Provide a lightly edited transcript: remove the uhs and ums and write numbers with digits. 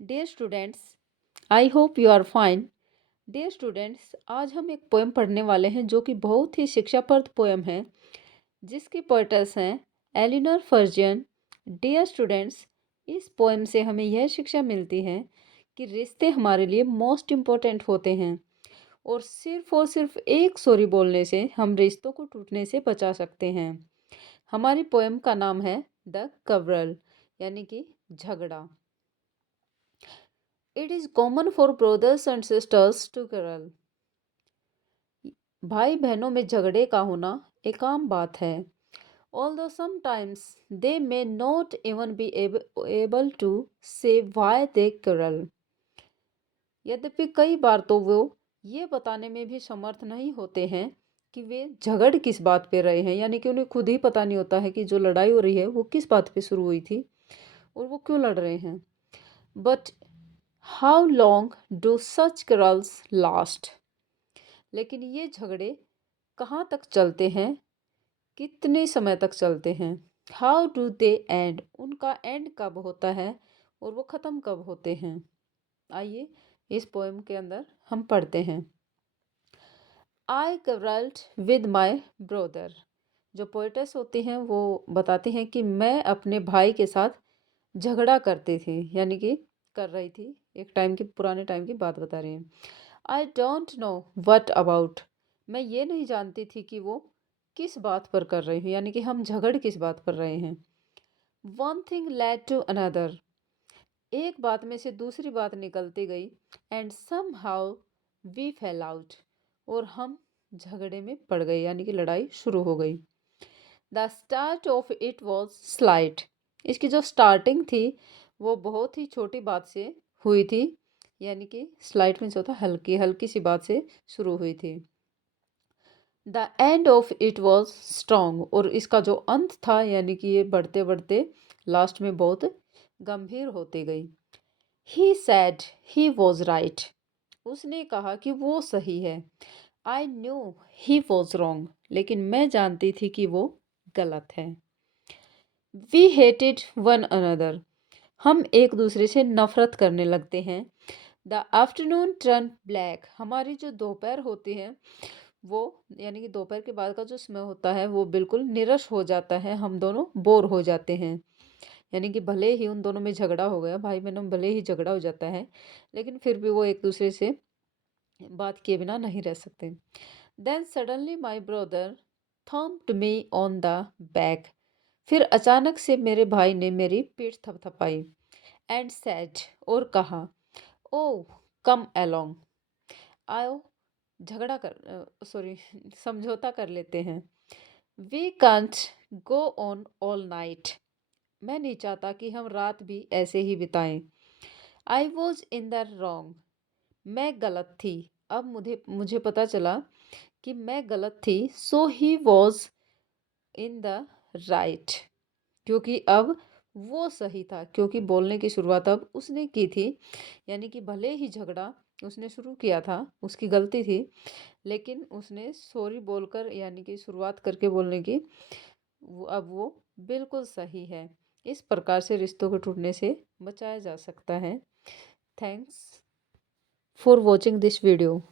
Dear students, I hope you are fine. Dear students, आज हम एक पोएम पढ़ने वाले हैं जो कि बहुत ही शिक्षाप्रद पोएम है, जिसकी पोएटस हैं एलिनोर फर्जियन। डियर स्टूडेंट्स, इस पोएम से हमें यह शिक्षा मिलती है कि रिश्ते हमारे लिए मोस्ट इम्पोर्टेंट होते हैं और सिर्फ एक सॉरी बोलने से हम रिश्तों को टूटने से बचा सकते हैं। हमारी पोएम का नाम है द कवरल, यानी कि झगड़ा। It is common for brothers and sisters to quarrel. भाई बहनों में झगड़े का होना एक आम बात है। Although sometimes they may not even be able to say why they quarrel. यद्यपि कई बार तो वो ये बताने में भी समर्थ नहीं होते हैं कि वे झगड़ किस बात पे रहे हैं, यानी कि उन्हें खुद ही पता नहीं होता है कि जो लड़ाई हो रही है वो किस बात पे शुरू हुई थी और वो क्यों लड़ रहे हैं। But how long do such quarrels last? लेकिन ये झगड़े कहाँ तक चलते हैं, कितने समय तक चलते हैं। How do they and? उनका एंड कब होता है और वो ख़त्म कब होते हैं। आइए इस पोएम के अंदर हम पढ़ते हैं। आई quarreled विद माई ब्रदर। जो पोएटस होती हैं वो बताती हैं कि मैं अपने भाई के साथ झगड़ा करती थी, यानी कि कर रही थी। एक टाइम की, पुराने टाइम की बात बता रही हैं। I don't know what about. मैं ये नहीं जानती थी कि वो किस बात पर कर रही हूँ, यानी कि हम झगड़ किस बात पर रहे हैं। One thing led to another. एक बात में से दूसरी बात निकलती गई। And somehow we fell out. और हम झगड़े में पड़ गए, यानी कि लड़ाई शुरू हो गई। The start of it was slight. इसकी जो स्टार्टिंग थी वो बहुत ही छोटी बात से हुई थी, यानी कि स्लाइट मीन्स होता हल्की हल्की सी बात से शुरू हुई थी। The end of it was strong. और इसका जो अंत था, यानी कि ये बढ़ते बढ़ते लास्ट में बहुत गंभीर होती गई। He said he was right. उसने कहा कि वो सही है। I knew he was wrong. लेकिन मैं जानती थी कि वो गलत है। We hated one another. हम एक दूसरे से नफरत करने लगते हैं। The afternoon turn black. हमारी जो दोपहर होती है वो, यानी कि दोपहर के बाद का जो समय होता है वो बिल्कुल निरस हो जाता है। हम दोनों बोर हो जाते हैं, यानी कि भले ही उन दोनों में झगड़ा हो गया, भाई बहनों में भले ही झगड़ा हो जाता है, लेकिन फिर भी वो एक दूसरे से बात किए बिना नहीं रह सकते। Then suddenly my brother thumped me on the back. फिर अचानक से मेरे भाई ने मेरी पीठ थपथपाई। एंड सेड, और कहा, ओ कम अलोंग। आओ झगड़ा कर, सॉरी समझौता कर लेते हैं। We can't go on all night. मैं नहीं चाहता कि हम रात भी ऐसे ही बिताएं। I was in the wrong. मैं गलत थी। अब मुझे मुझे पता चला कि मैं गलत थी। So he was in the right. क्योंकि अब वो सही था, क्योंकि बोलने की शुरुआत अब उसने की थी, यानी कि भले ही झगड़ा उसने शुरू किया था, उसकी गलती थी, लेकिन उसने सॉरी बोलकर, यानी कि शुरुआत करके बोलने की, अब वो बिल्कुल सही है। इस प्रकार से रिश्तों को टूटने से बचाया जा सकता है। Thanks for watching this video.